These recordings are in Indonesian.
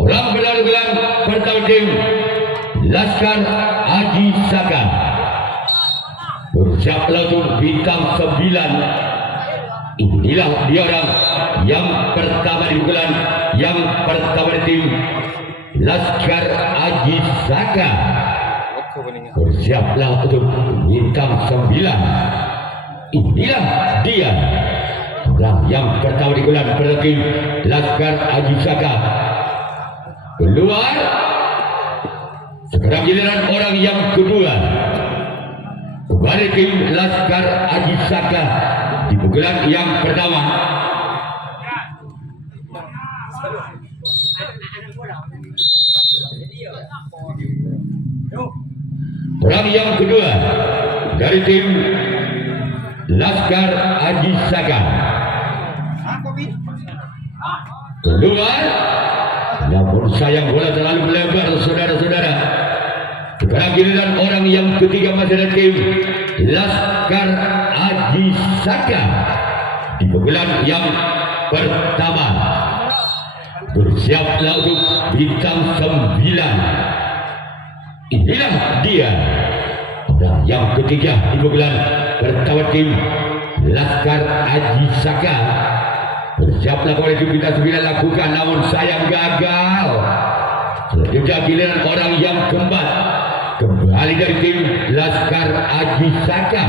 Orang berlalu-lalang pertama tim Laskar Haji Saka. Bersiaplah untuk bintang 9. Inilah dia orang yang pertama di pukulan yang pertama di tim Laskar Haji Saka. Bersiaplah untuk bintang 9. Inilah dia orang yang pertama di pukulan pada tim Laskar Haji Saka. Keluar. Sekarang giliran orang yang kedua kepada tim Laskar Haji Saka di pukulan yang pertama. Orang yang kedua dari tim Laskar Haji Saka keluar. Namun sayang bola terlalu melebar, saudara-saudara. Sekarang giliran orang yang ketiga masih ada tim Laskar Haji Saka di pukulan yang pertama. Bersiaplah untuk bintang 9. Inilah dia orang yang ketiga di pukulan pertama tim Laskar Haji Saka. Bersiaplah kepada tim bintang 9 lakukan, namun sayang gagal. Selanjutnya giliran orang yang keempat kembali dari tim Laskar Haji Saka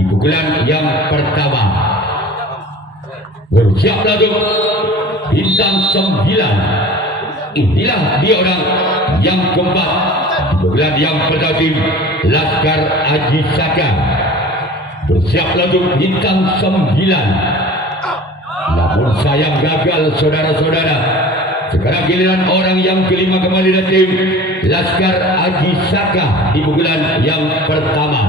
di pukulan yang pertama. Bersiaplah untuk bintang 9. Inilah dia orang yang keempat di pukulan yang pertama tim Laskar Haji Saka. Bersiaplah untuk bintang 9. Namun sayang gagal, saudara-saudara. Sekarang giliran orang yang kelima kembali dari tim Laskar Haji Saka di pukulan yang pertama.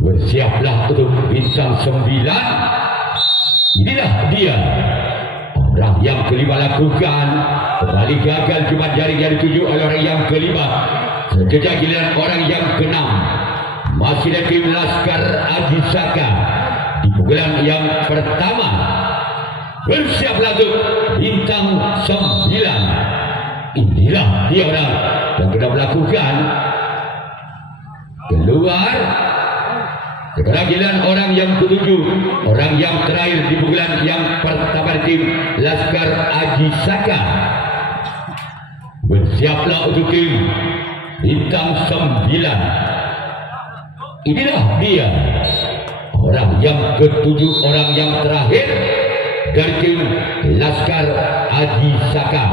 Bersiaplah untuk bintang 9. Inilah dia orang yang kelima lakukan. Kembali gagal, cuma jaring-jaring 7 oleh orang yang kelima. Selanjutnya giliran orang yang keenam masih dari tim Laskar Haji Saka di pukulan yang pertama. Bersiaplah untuk bintang 9. Inilah dia orang yang sudah melakukan. Keluar. Sekarang giliran orang yang ketujuh, orang yang terakhir di pukulan yang pertama tim Laskar Haji Saka. Bersiaplah untuk tim bintang 9. Inilah dia orang yang ketujuh, orang yang terakhir dari tim Laskar Haji Saka.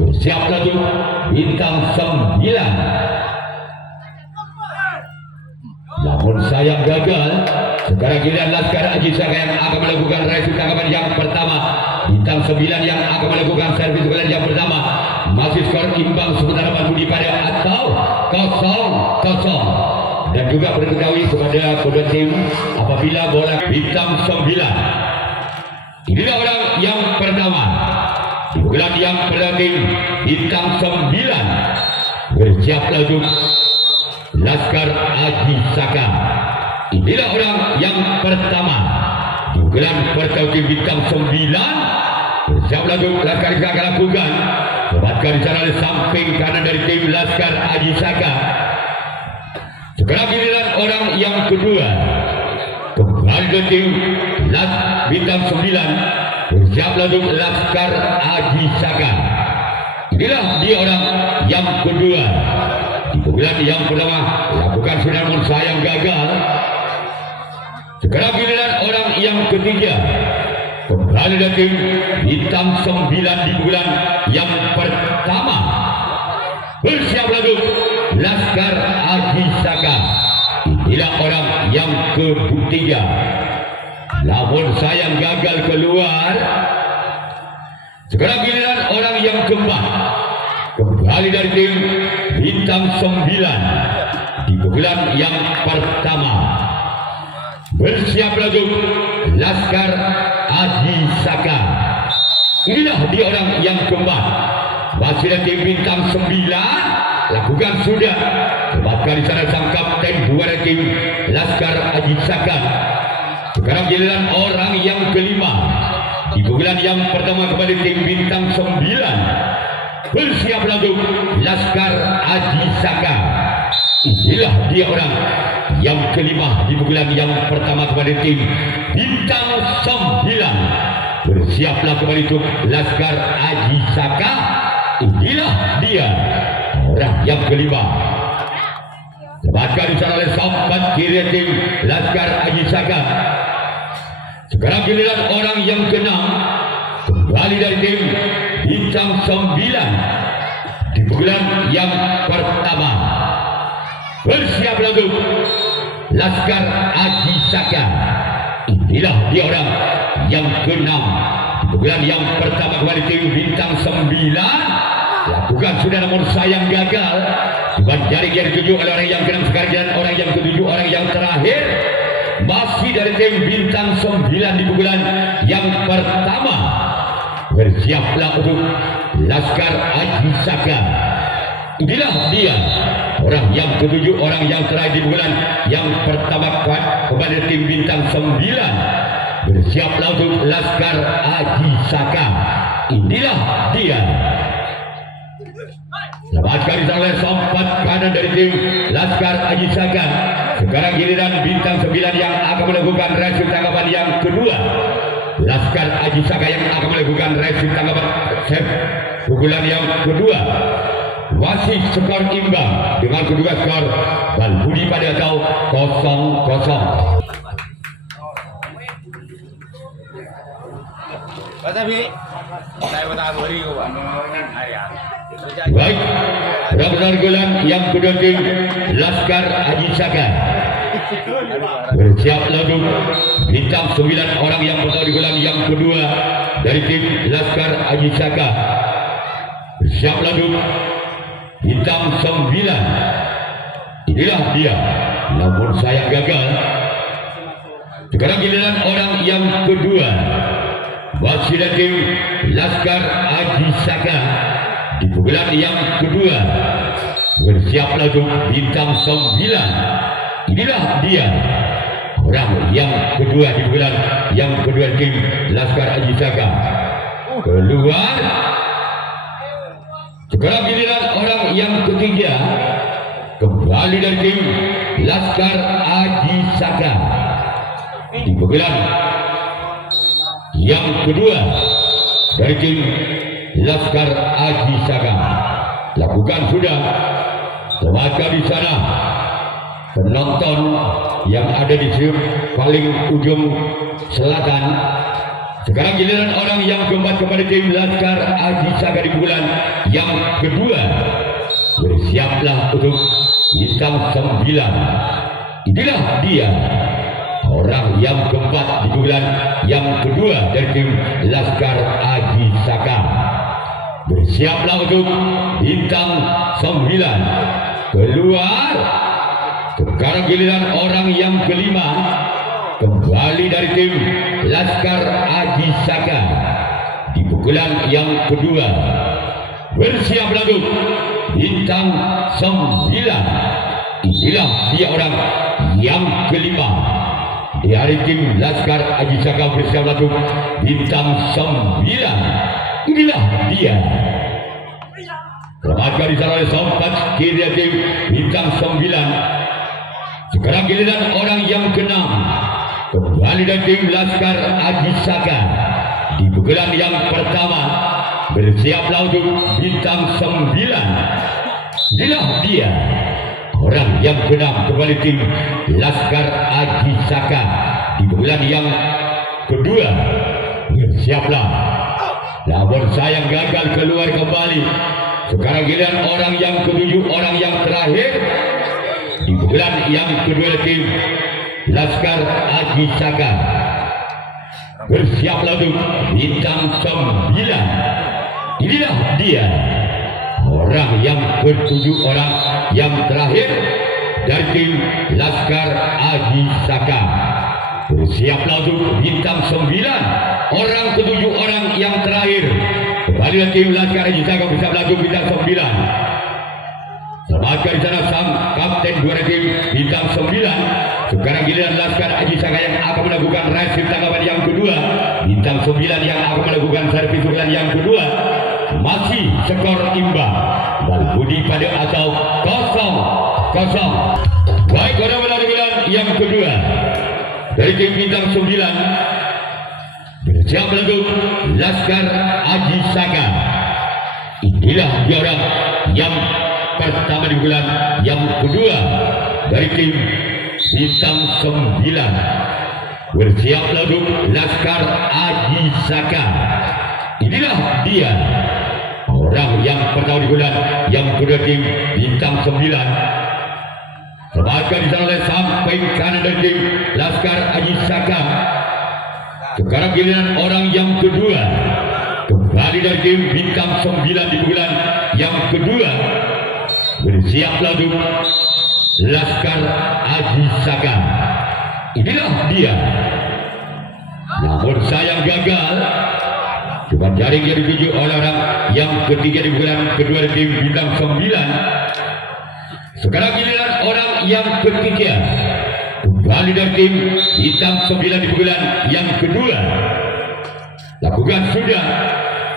Bersiaplah untuk bintang 9. Namun sayang gagal. Sekarang giliran Laskar Haji Saka yang akan melakukan raih tangkapan yang pertama. Bintang 9 yang akan melakukan servis bola yang pertama. Masih skor imbang sementara Budi pada atau 0-0. Dan juga berketahui kepada kedua tim apabila bola bintang 9. Inilah orang yang pertama di pukulan yang pertama tim bintang 9. Bersiaplah untuk Laskar Haji Saka. Inilah orang yang pertama di pukulan pertama tim bintang 9. Bersiaplah untuk Laskar Haji Saka lakukan. Sebatkan di sana samping kanan dari tim Laskar Haji Saka. Sekarang giliran orang yang kedua kembali ke tim bintang 9. Bersiaplah untuk Laskar Haji Saka. Inilah dia orang yang kedua di pukulan yang pertama. Lakukan sudah, namun sayang gagal. Sekarang giliran orang yang ketiga kembali dari tim bintang 9 di pukulan yang pertama. Bersiaplah untuk Laskar Haji Saka. Inilah orang yang ketiga. Namun sayang gagal keluar. Sekarang giliran orang yang keempat kembali dari tim bintang 9 di pukulan yang pertama. Bersiaplah untuk Laskar Haji Saka. Inilah dia orang yang keempat. Masih dari tim bintang 9. Lakukan sudah. Sebabkan di sana sang kapten dua tim Laskar Haji Saka. Sekarang giliran orang yang kelima di pukulan yang pertama kepada tim bintang 9. Bersiaplah untuk Laskar Haji Saka. Inilah dia orang yang kelima di pukulan yang pertama kepada tim bintang 9. Bersiaplah kembali untuk Laskar Haji Saka. Inilah dia orang yang kelima. Dapatkan di sana oleh sahabat kiri tim Laskar Haji Saka. Sekarang giliran orang yang keenam kembali dari tim bintang 9 di pukulan yang pertama. Bersiaplah untuk Laskar Haji Saka. Inilah dia orang yang keenam di pukulan yang pertama kembali tim bintang 9. Lakukan sudah namun sayang gagal. Bukan jaring yang dituju oleh orang yang keenam. Sekarang dan orang yang ketujuh, orang yang terakhir masih dari tim bintang 9 di pukulan yang pertama. Bersiaplah untuk Laskar Haji Saka. Inilah dia orang yang ketujuh, orang yang terakhir di pukulan yang pertama kepada tim bintang 9. Bersiaplah untuk Laskar Haji Saka. Inilah dia. Dapatkan di sana sempat kanan dari tim Laskar Haji Saka. Sekarang giliran bintang 9 yang akan melakukan reaksi tanggapan yang kedua. Laskar Haji Saka yang akan melakukan reaksi tanggapan pukulan yang kedua. Masih skor imbang dengan kedua skor Bal Budi pada atau 0-0. Baik, benar gulan yang kedua tim Laskar Haji Saka. Bersiap lalu bintang 9 orang yang pertama di gulan yang kedua dari tim Laskar Haji Saka. Bersiap lalu bintang 9. Inilah dia, namun sayang gagal. Sekarang giliran orang yang kedua. Masih dari tim Laskar Haji Saka di pukulan yang kedua. Bersiaplah untuk bintang 9. Inilah dia orang yang kedua di pukulan yang kedua tim Laskar Haji Saka. Keluar. Sekarang giliran orang yang ketiga. Kembali dari tim Laskar Haji Saka di pukulan yang kedua dari tim Laskar Haji Saka. Lakukan sudah. Teman-teman di sana penonton yang ada di paling ujung selatan. Sekarang giliran orang yang keempat kepada tim Laskar Haji Saka di bulan yang kedua. Bersiaplah untuk bintang 9. Inilah dia orang yang keempat di bulan yang kedua dari tim Laskar Haji Saka. Bersiaplah untuk bintang 9. Keluar. Sekarang giliran orang yang kelima. Kembali dari tim Laskar Haji Saka di pukulan yang kedua. Bersiaplah untuk bintang 9. Inilah dia orang yang kelima dari tim Laskar Haji Saka. Bersiaplah untuk bintang 9. Inilah dia. Selamatkan di sana oleh sempat kiri tim bintang 9. Sekarang giliran orang yang keenam. Kembali dari tim Laskar Haji Saka di pukulan yang pertama. Bersiaplah untuk bintang 9. Inilah dia orang yang keenam kembali tim Laskar Haji Saka di pukulan yang kedua. Bersiaplah. Namun sayang gagal keluar kembali. Sekarang giliran orang yang ketujuh, orang yang terakhir di pukulan yang kedua tim Laskar Haji Saka. Bersiaplah untuk bintang 9. Inilah dia orang yang ketujuh, orang yang terakhir dari tim Laskar Haji Saka. Bersiaplah untuk bintang 9. Orang ketujuh, orang yang terakhir kembali dari tim Laskar Haji Saka. Bersiaplah untuk bintang 9. Selamatkan di sana sang kapten juara tim bintang 9. Sekarang giliran Laskar Aji Saka yang akan melakukan resip tanggapan yang kedua. Bintang 9 yang akan melakukan servis ukuran yang kedua. Masih skor imbang. Balbudi pada atau 0-0. Baik, pada ukuran yang kedua dari tim bintang 9 bersiap untuk Laskar Aji Saka. Inilah dia orang yang pertama di bulan yang kedua dari tim bintang 9 bersiap untuk Laskar Aji Saka. Inilah dia orang yang pertama di bulan yang kedua tim bintang 9. Sebagai di sana sampai kanan dari tim Laskar Aji Saka. Sekarang giliran orang yang kedua kembali dari tim bintang 9 di bulan yang kedua bersiap lalu Laskar Aji Saka. Inilah dia, namun sayang gagal. Cuma jaring yang dituju oleh orang yang ketiga di bulan kedua di tim bintang 9. Sekarang giliran orang yang ketiga kembali dari tim bintang 9 di bulan yang kedua. Lakukan sudah.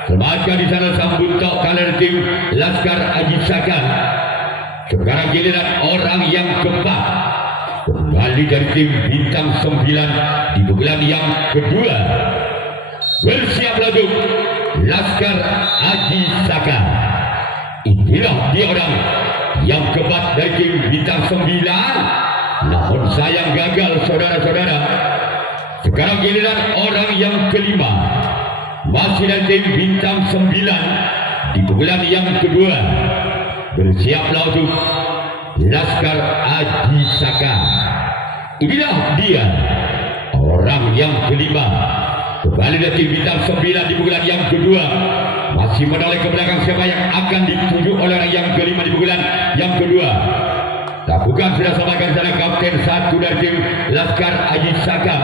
Selamatkan di sana sambut tok kanan tim Laskar Aji Saka. Sekarang giliran orang yang keempat kembali dari tim bintang 9 di bulan yang kedua. Bersiap lalu Laskar Aji Saka. Inilah dia orang yang keempat dari tim bintang 9. Namun sayang gagal, saudara-saudara. Sekarang giliran orang yang kelima masih dari tim bintang 9 di bulan yang kedua. Bersiaplah untuk Laskar Aji Saka. Inilah dia orang yang kelima kembali dari tim bintang 9 di bulan yang kedua. Masih menoleh ke belakang siapa yang akan dituju oleh orang yang kelima di bulan yang kedua. Lakukan sudah samakan sana kapten 1 dari tim Laskar Aji Saka.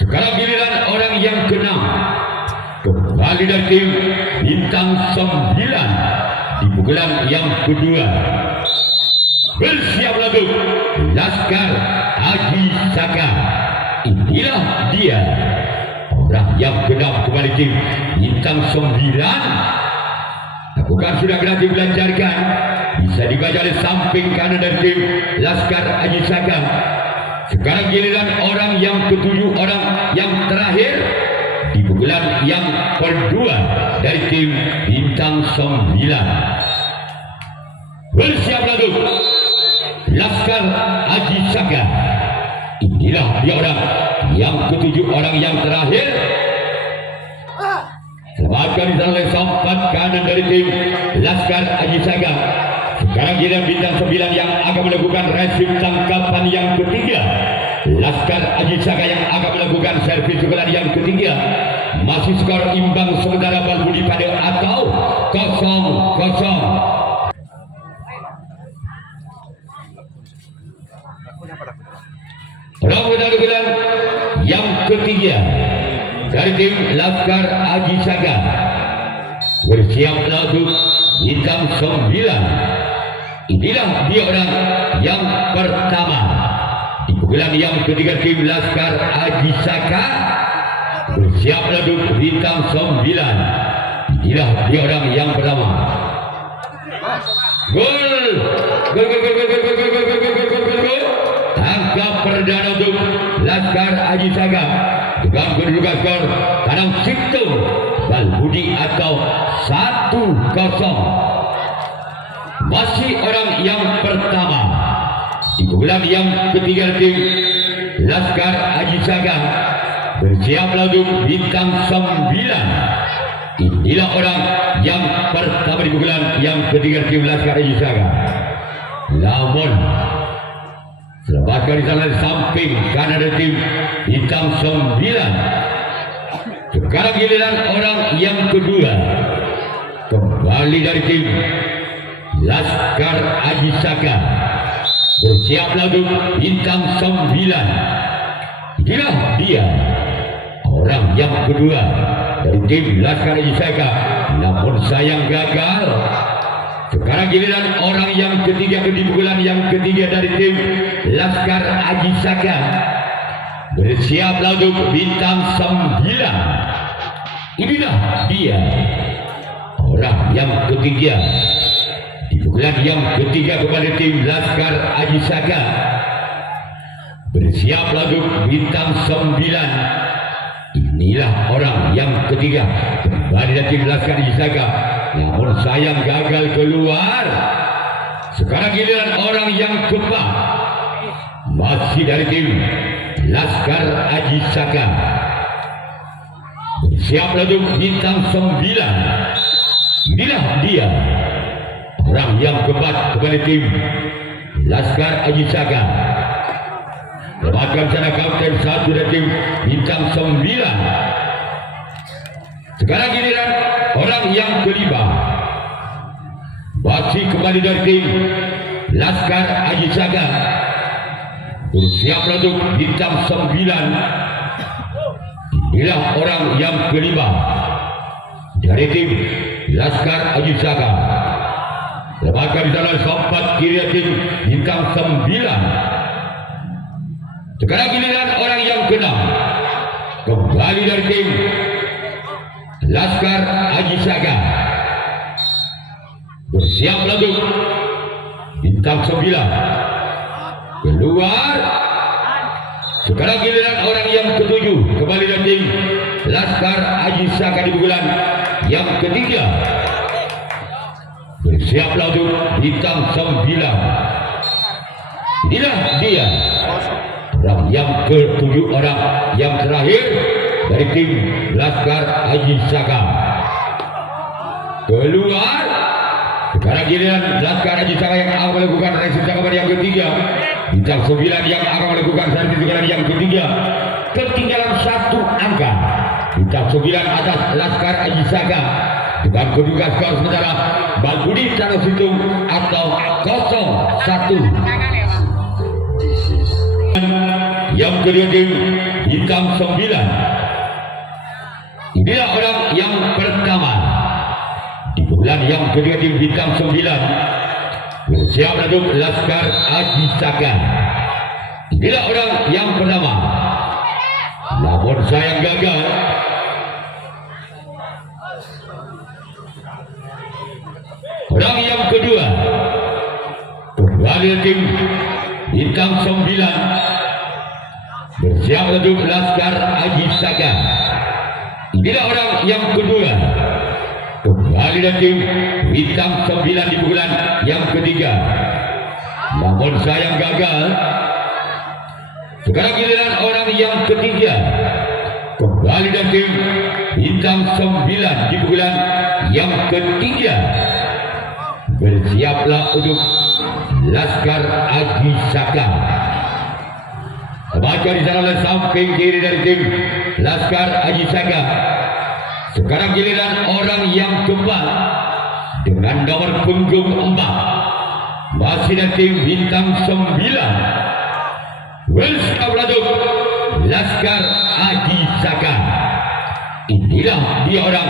Sekarang giliran orang yang keenam kembali dari tim bintang 9 di bulan yang kedua. Bersiap lalu Laskar Aji Saka. Inilah dia orang yang keenam kembali tim bintang 9. Lakukan sudah gratis dilancarkan. Bisa dibaca oleh samping kanan dari tim Laskar Aji Saka. Sekarang giliran orang yang ketujuh, orang yang terakhir di bulan yang kedua dari tim bintang 9. Bersiap lalu Laskar Aji Saka. Inilah dia orang yang ketujuh, orang yang terakhir. Selamatkan di sana oleh sampan kanan dari tim Laskar Aji Saka. Sekarang giliran bintang 9 yang akan melakukan resip tangkapan yang ketiga. Laskar Aji Saka yang akan melakukan servis ukuran yang ketiga. Masih skor imbang sementara Balbudi pada atau 0-0. Orang ukuran yang ketiga dari tim Laskar Aji Saka. Bersiap untuk bintang 9. Inilah dia orang yang pertama di bulan yang ketiga tim Laskar Aji Saka. Bersiap untuk bintang 9. Inilah dia orang yang pertama. Gol. Tangkap perdana untuk Laskar Aji Saka dengan kedudukan skor Kanang Ciptung Balbudi atau 1-0. Masih orang yang pertama di bulan yang ketiga tim Laskar Aji Saka. Bersiap lalu bintang 9. Inilah orang yang pertama di bulan yang ketiga tim Laskar Aji Saka. Namun selamatkan di sana samping kanan dari tim bintang 9. Sekarang giliran orang yang kedua kembali dari tim Laskar Aji Saka. Bersiap lalu bintang 9. Inilah dia orang yang kedua dari tim Laskar Aji Saka. Namun sayang gagal. Sekarang giliran orang yang ketiga di pukulan yang ketiga dari tim Laskar Aji Saka. Bersiaplah untuk bintang 9. Inilah dia orang yang ketiga di pukulan yang ketiga kepada tim Laskar Aji Saka. Bersiaplah untuk bintang 9. Inilah orang yang ketiga kembali dari tim Laskar Aji Saka. Namun sayang gagal keluar. Sekarang giliran orang yang keempat, masih dari tim Laskar Aji Saka. Bersiaplah untuk bintang 9. Inilah dia orang yang keempat kepada tim Laskar Aji Saka. Lepaskan sana kapten 1 dari tim bintang 9. Sekarang giliran orang yang kelima, masih kembali dari tim Laskar Aji Saka. Bersiaplah untuk bintang 9. Inilah orang yang kelima dari tim Laskar Aji Saka. Lepaskan di sana sempat kiri tim bintang 9. Sekarang giliran orang yang ke-6, kembali dari tim Laskar Aji Saka. Bersiaplah untuk bintang 9. Keluar. Sekarang giliran orang yang ke-7, kembali dari tim Laskar Aji Saka di pukulan yang ketiga. Bersiaplah untuk bintang 9. Inilah dia orang yang ke-7, orang yang terakhir dari tim Laskar Aji Saka. Keluar. Sekarang giliran Laskar Aji Saka yang akan melakukan reaksi tangkapan yang ketiga. Bintang 9 yang akan melakukan servis tangkapan yang ketiga. Ketinggalan 1 angka. Bintang 9 atas Laskar Aji Saka. Dengan kedudukan skor sementara Balbudi Taruh Situng atau 0-1. Yang kedua tim bintang 9. Inilah orang yang pertama di bulan yang kedua tim bintang 9. Bersiap untuk Laskar Aji Saka. Inilah orang yang pertama. Namun sayang gagal. Orang yang kedua kembali tim bintang 9. Bersiap untuk Laskar Aji Saka. Inilah orang yang kedua kembali dari tim bintang 9 di pukulan yang ketiga. Namun sayang gagal. Sekarang giliran orang yang ketiga kembali dari tim bintang 9 di pukulan yang ketiga. Bersiaplah untuk Laskar Aji Saka. Baca di sana samping kiri dari tim Laskar Aji Saka. Sekarang giliran orang yang keempat dengan nomor punggung 4, masih dari tim bintang 9. Bersiaplah untuk Laskar Aji Saka. Inilah dia orang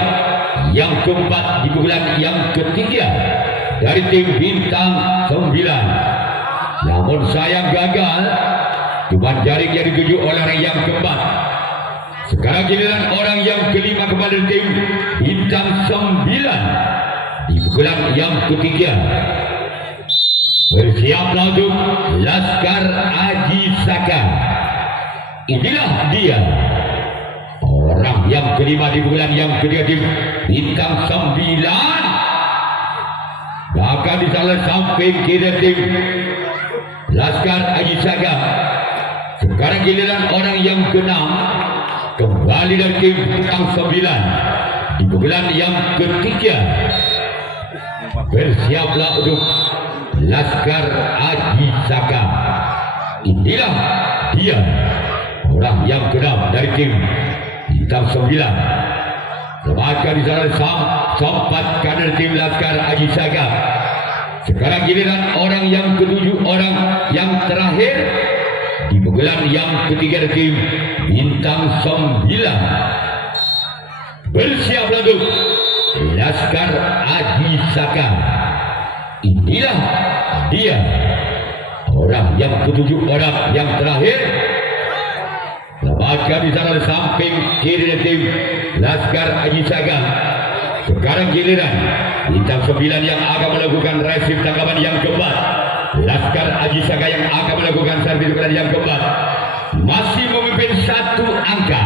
yang keempat di pukulan yang ketiga dari tim bintang 9. Namun sayang gagal. Cuma jaring yang dituju oleh orang yang keempat. Sekarang giliran orang yang kelima kepada tim bintang 9 di pukulan yang ketiga. Bersiaplah untuk Laskar Aji Saka. Inilah dia orang yang kelima di pukulan yang ketiga tim bintang 9. Bahkan di sana samping kiri tim Laskar Aji Saka. Sekarang giliran orang yang ke-6 kembali dari tim bintang 9 di pukulan yang ketiga. Bersiaplah untuk Laskar Aji Saka. Inilah dia orang yang ke-6 dari tim bintang 9. Semakan di sana sempat kader tim Laskar Aji Saka. Sekarang giliran orang yang ke-7, orang yang terakhir di pukulan yang ketiga dari tim bintang 9. Bersiaplah untuk Laskar Aji Saka. Inilah dia orang yang ketujuh, orang yang terakhir. Lepaskan di sana samping kiri dari tim Laskar Aji Saga. Sekarang giliran bintang 9 yang akan melakukan resip tangkapan yang keempat. Laskar Aji Saga yang akan melakukan servis yang keempat. Masih memimpin 1 angka.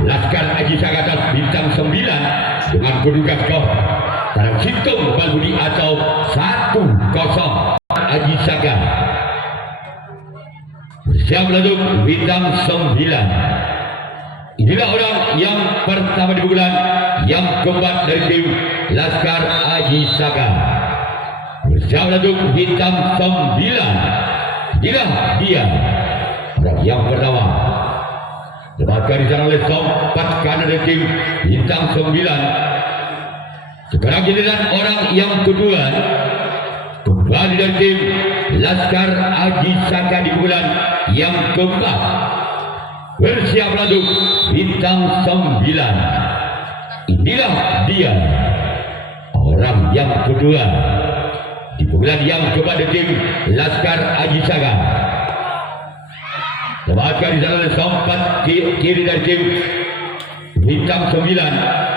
Laskar Aji Saga atas bintang 9 dengan kedudukan skor Tarang Sintung Balbudi atau 1-0 Aji Saga. Siap untuk bintang 9. Inilah orang yang pertama di bulan yang keempat dari tim Laskar Aji Saga. Siap untuk bintang 9. Inilah dia orang yang pertama. Lepaskan di sana oleh sompat kanan dari tim bintang 9. Sekarang giliran orang yang kedua. Kembali dari tim Laskar Aji Saga di bulan yang keempat. Bersiap untuk bintang 9. Inilah dia orang yang kedua di bulan yang keempat dari tim Laskar Aji Saga. Lepaskan di sana sompat kiri dari tim bintang 9.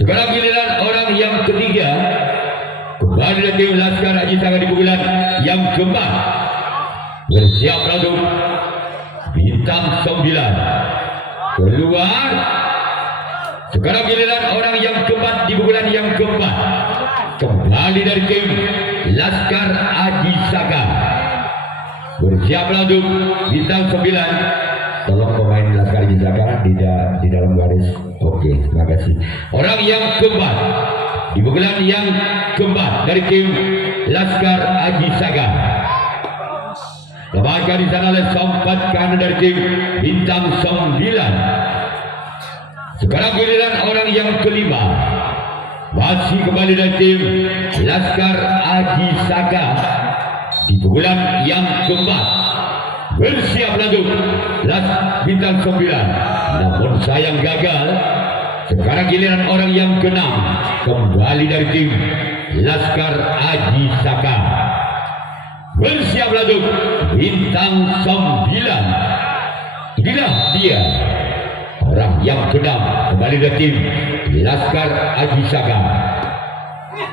Sekarang giliran orang yang ketiga. Kembali dari tim Laskar Aji Saga di bulan yang keempat. Bersiap untuk bintang 9. Keluar. Sekarang giliran orang yang keempat di bulan yang keempat. Kembali dari tim Laskar Aji Saga. Bersiap untuk bintang 9. Tolong pemain Laskar Aji Saga tidak di dalam garis. Oke, terima kasih. Orang yang keempat di bulan yang keempat dari tim Laskar Aji Saga. Lepaskan di sana oleh sompat kanan dari tim bintang 9. Sekarang giliran orang yang kelima. Masih kembali dari tim Laskar Aji Saga di bulan yang keempat. Bersiap untuk bintang 9. Namun sayang gagal. Sekarang giliran orang yang keenam. Kembali dari tim Laskar Aji Saga. Bersiap untuk bintang 9. Inilah dia orang yang keenam. Kembali dari tim Laskar Aji Saga.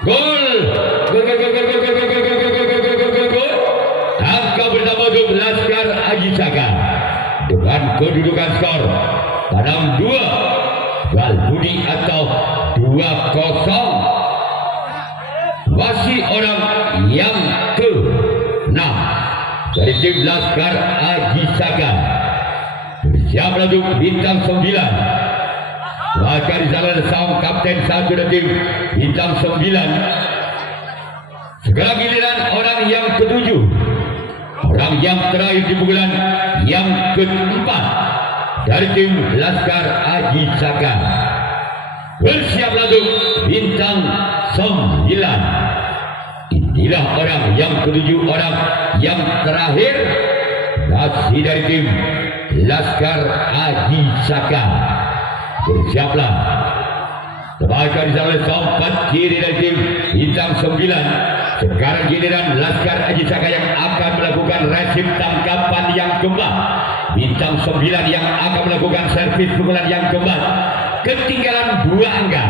Gol. Gol. Angka pertama untuk Laskar Aji Saga dengan kedudukan skor Tanam 2 Balbudi atau 2-0. Masih orang yang ke-6 dari tim Laskar Aji Saga. Bersiap untuk bintang 9. Maka di sana sang kapten 1 dari tim bintang 9. Sekarang giliran orang yang ke-7. Orang yang terakhir di bulan yang ke-4 dari tim Laskar Aji Saga. Bersiap untuk bintang 9. Inilah orang yang ke-7, orang yang terakhir masih dari tim Laskar Aji Saga. Bersiaplah. Lepaskan di sana sompat kiri dari tim bintang 9. Sekarang giliran Laskar Aji Saga yang akan melakukan resip tangkapan yang keempat. Bintang 9 yang akan melakukan servis pukulan yang keempat. Ketinggalan 2 angka.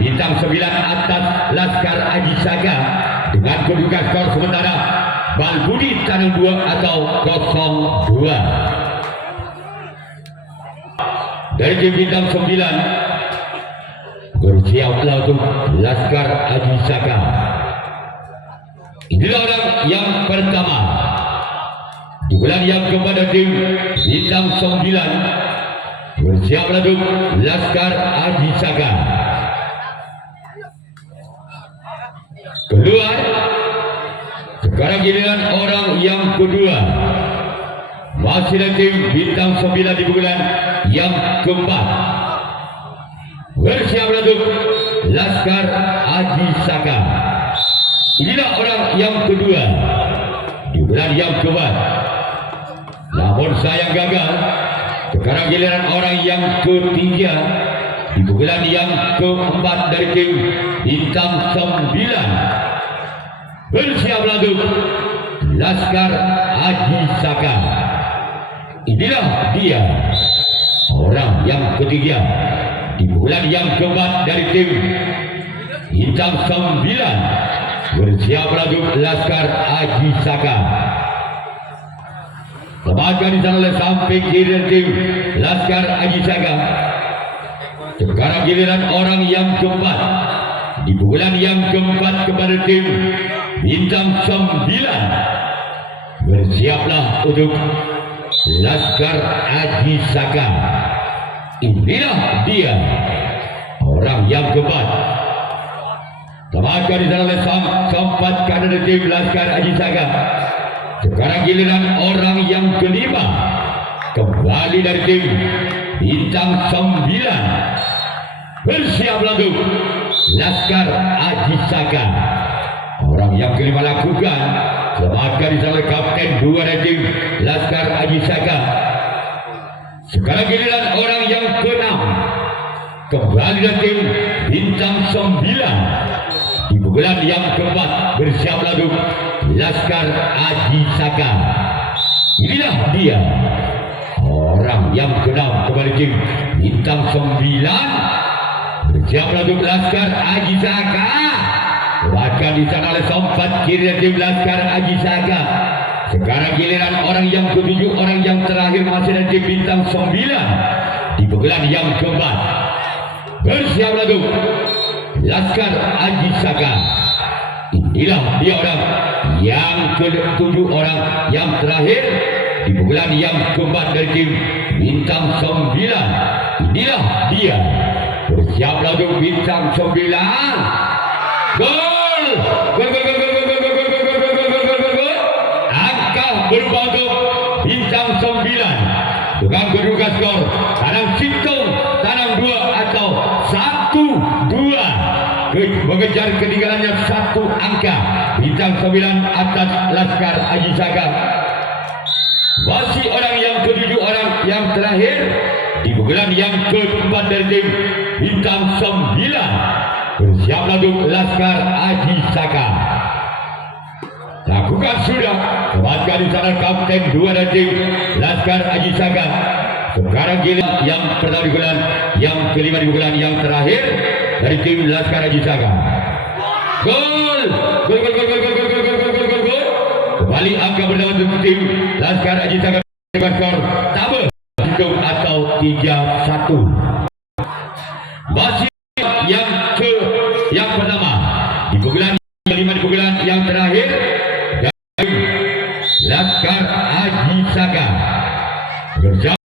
Bintang 9 atas Laskar Aji Saga dengan kedudukan skor sementara Balbudi Tanam 2 atau 0-2. Dari tim bintang 9. Bersiaplah untuk Laskar Aji Saga. Inilah orang yang pertama di bulan yang keempat dari tim bintang 9. Bersiaplah untuk Laskar Aji Saga. Keluar. Sekarang giliran orang yang kedua. Masih dari tim bintang 9 di bulan yang keempat. Bersiaplah untuk Laskar Aji Saga. Inilah orang yang kedua di bulan yang keempat. Namun sayang gagal. Sekarang giliran orang yang ketiga. di pukulan yang keempat dari tim Bintang 9. Bersiap lagu Laskar Haji Saka. Inilah dia orang yang ketiga di pukulan yang keempat dari tim Bintang 9. Bersiap lagu Laskar Haji Saka. Lepaskan di sana oleh samping kiri tim Laskar Haji Saka. Sekarang giliran orang yang keempat di pukulan yang keempat kepada tim Bintang 9. Bersiaplah untuk Laskar Haji Saka. Inilah dia orang yang keempat. Lepaskan di sana oleh keempat kanan tim Laskar Haji Saka. Sekarang giliran orang yang kelima kembali dari tim Bintang 9. Bersiap lagu Laskar Haji Saka. Orang yang kelima lakukan. Selamatkan di sana kapten 2 dari tim Laskar Haji Saka. Sekarang giliran orang yang keenam kembali dari tim Bintang 9. Di pukulan yang keempat bersiap lagu Laskar Haji Saka. Inilah dia orang yang keenam kembali tim Bintang 9. Bersiap lagu Laskar Haji Saka. Bahkan di sana oleh sompat kiri tim Laskar Haji Saka. Sekarang giliran orang yang ketujuh, orang yang terakhir masih dari tim Bintang 9. Di pukulan yang keempat bersiap lagu Laskar Haji Saka. Inilah dia orang yang ketujuh, orang yang terakhir di pukulan yang keempat dari tim Bintang 9. Inilah dia. Bersiap lagu Bintang 9. Gol! Gol! Angka berupa untuk Bintang 9. Dengan kedudukan skor tanam Sintung, tanam 2 atau 1-2. Mengejar ketinggalannya 1 angka. Bintang 9 atas Laskar Haji Saka. Masih orang yang ketujuh, orang yang terakhir di pukulan yang keempat dari tim Bintang 9. Bersiap lagu Laskar Haji Saka. Lakukan sudah. Tempatkan di sana kapten 2 dari tim Laskar Haji Saka. Sekarang giliran yang pertama di pukulan yang kelima di pukulan yang terakhir dari tim Laskar Haji Saka. Gol! Gol! Gol! Gol! Gol! Gol! Gol! Gol! Gol! Gol! Gol! Gol! Kembali angka berdamai untuk tim Laskar Haji Saka. Skor double atau 3-1. Masih yang pertama di pukulan kelima di pukulan yang terakhir dari Laskar Haji Saka. Bersama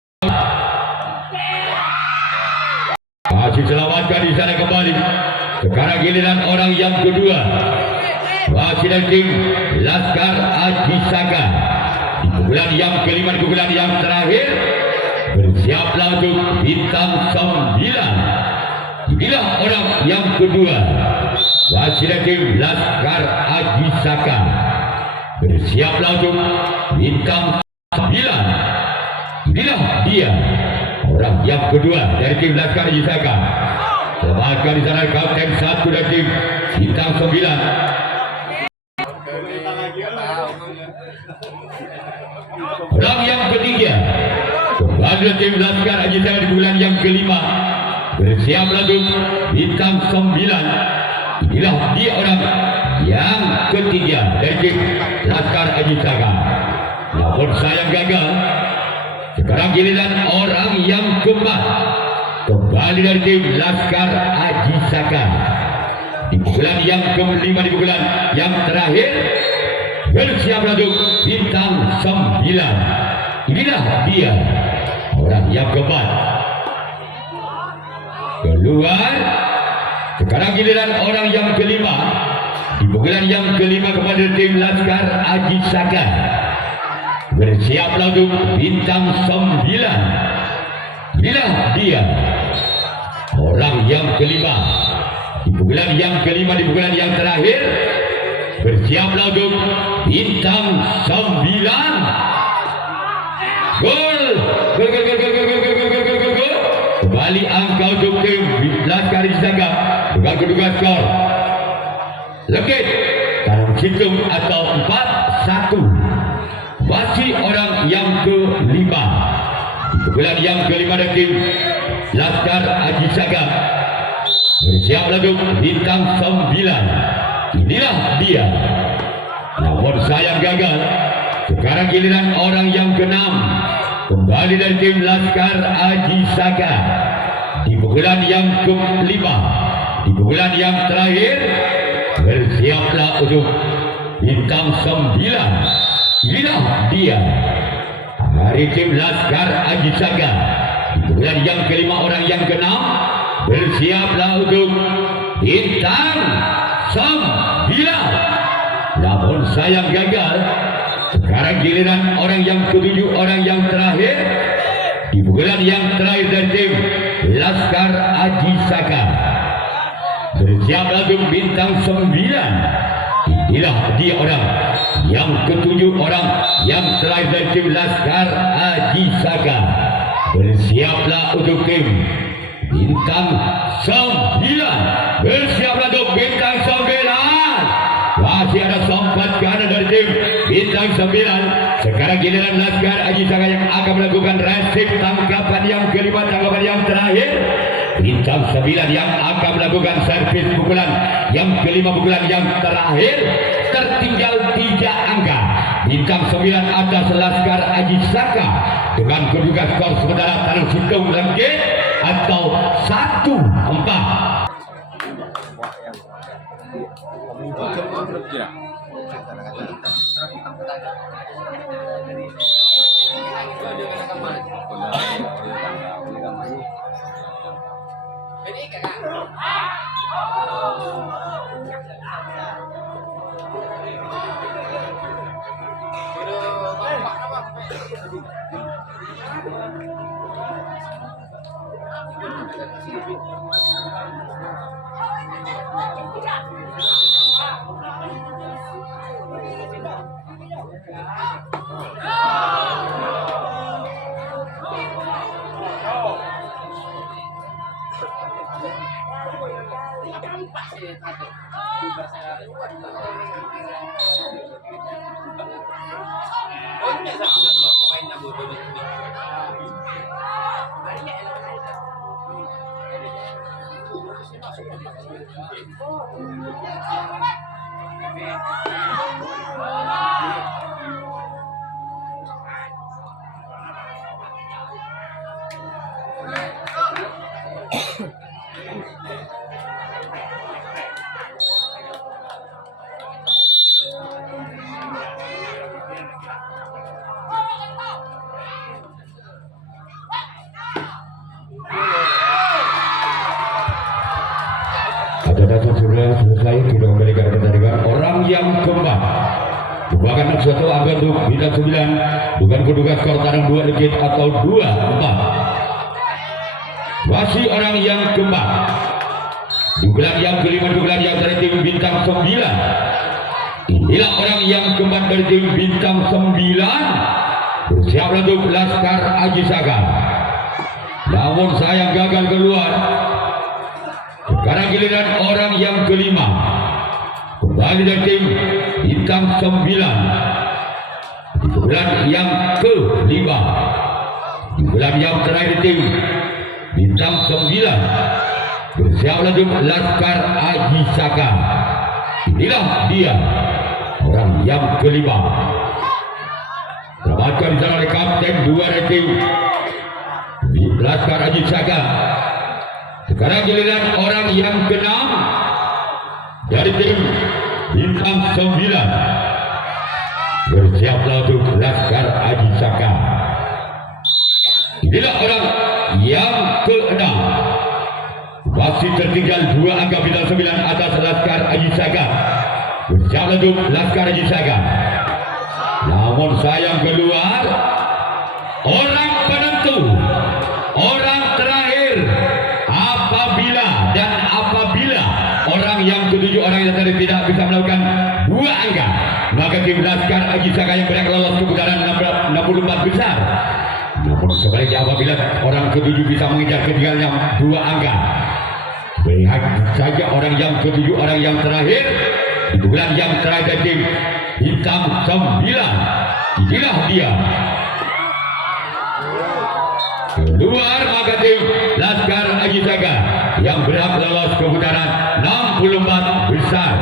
masih selamatkan di sana kembali. Sekarang giliran orang yang kedua masih dari tim Laskar Haji Saka. Di pukulan yang kelima di pukulan yang terakhir bersiaplah untuk Bintang 9. Inilah orang yang kedua masih dari tim Laskar Haji Saka. Bersiaplah untuk Bintang 9. Inilah dia orang yang kedua dari tim Laskar Haji Saka. Selamatkan di sana kapten 1 dari tim Bintang 9. Orang yang ketiga kembali tim Laskar Haji Saka di bulan yang kelima. Bersiap lagu Bintang 9. Inilah dia orang yang ketiga dari tim Laskar Haji Saka. Namun sayang gagal. Sekarang giliran orang yang keempat kembali dari tim Laskar Haji Saka. Di bulan yang kelima di bulan yang terakhir bersiap lagu Bintang 9. Inilah dia orang yang keempat keluar. Sekarang giliran orang yang kelima di bulan yang kelima kepada tim Laskar Haji Saka. Bersiap lagu Bintang 9. Inilah dia orang yang kelima di bulan yang kelima di bulan yang terakhir. Bersiap lagu Bintang 9. Gol! Gol! Gol! Gol! Gol! Gol! Gol! Gol! Gol! Gol! Gol! kembali angka untuk tim Laskar Haji Saga dengan kedudukan skor legit dalam hitung atau 4-1. Masih orang yang kelima di pukulan yang kelima dari tim Laskar Haji Saga. Bersiap lagu bintang 9. Inilah dia. Namun sayang gagal. Sekarang giliran orang yang keenam kembali dari tim Laskar Haji Saga di pukulan yang kelima. Di pukulan yang terakhir bersiaplah untuk bintang 9. Inilah dia dari tim Laskar Haji Saga di pukulan yang kelima orang yang keenam. Bersiaplah untuk bintang 9. Namun sayang gagal. Sekarang giliran orang yang ketujuh, orang yang terakhir di pukulan yang terakhir dari tim Laskar Haji Saga. Bersiaplah untuk bintang 9. Inilah dia orang yang ketujuh, orang yang terakhir dari tim Laskar Haji Saga. Bersiaplah untuk tim bintang 9. Bersiaplah untuk bintang 9. Masih ada sempat kanan dari tim bintang 9. Sekarang giliran Laskar Haji Saga yang akan melakukan resip tangkapan yang kelima, tangkapan yang terakhir. Bintang 9 yang akan melakukan servis pukulan yang kelima, pukulan yang terakhir. Tertinggal 3 angka. Bintang 9 atas Laskar Haji Saga dengan kedudukan skor sementara tanah hitung legit atau 1-4. Sudah selesai, kita memberikan pertandingan orang yang keempat. Merupakan satu angka untuk bintang 9 dengan kedudukan skor tandang 2 legit atau 2-4. Masih orang yang keempat. Dugaan yang kelima, dugaan yang dari tim bintang 9. Inilah orang yang keempat dari tim bintang 9. Bersiap untuk Laskar Haji Saga. Namun sayang gagal keluar. Sekarang giliran orang yang kelima kembali dari tim bintang 9 di bulan yang kelima. Di bulan yang terakhir tim bintang 9 bersiaplah untuk Laskar Haji Saga. Inilah dia orang yang kelima. Selamatkan di sana oleh kapten 2 dari tim Laskar Haji Saga. Sekarang giliran orang yang keenam dari tim bintang 9. Bersiaplah untuk Laskar Haji Saga. Inilah orang yang keenam. Masih tertinggal 2 angka bintang 9 atas Laskar Haji Saga. Bersiaplah untuk Laskar Haji Saga. Namun sayang keluar orang penentu, orang terakhir. Apabila orang yang ketujuh, orang yang tadi tidak bisa melakukan 2 angka, maka tim Laskar Haji Saga yang berhak lolos ke putaran 64 besar Namun sebaliknya apabila orang ketujuh bisa mengejar ketinggalan yang 2 angka, lihat saja orang yang ketujuh, orang yang terakhir di bulan yang terakhir tim hitam 9. Inilah dia. Keluar maka tim Laskar Aji Saga yang berhak lolos ke putaran 64 besar.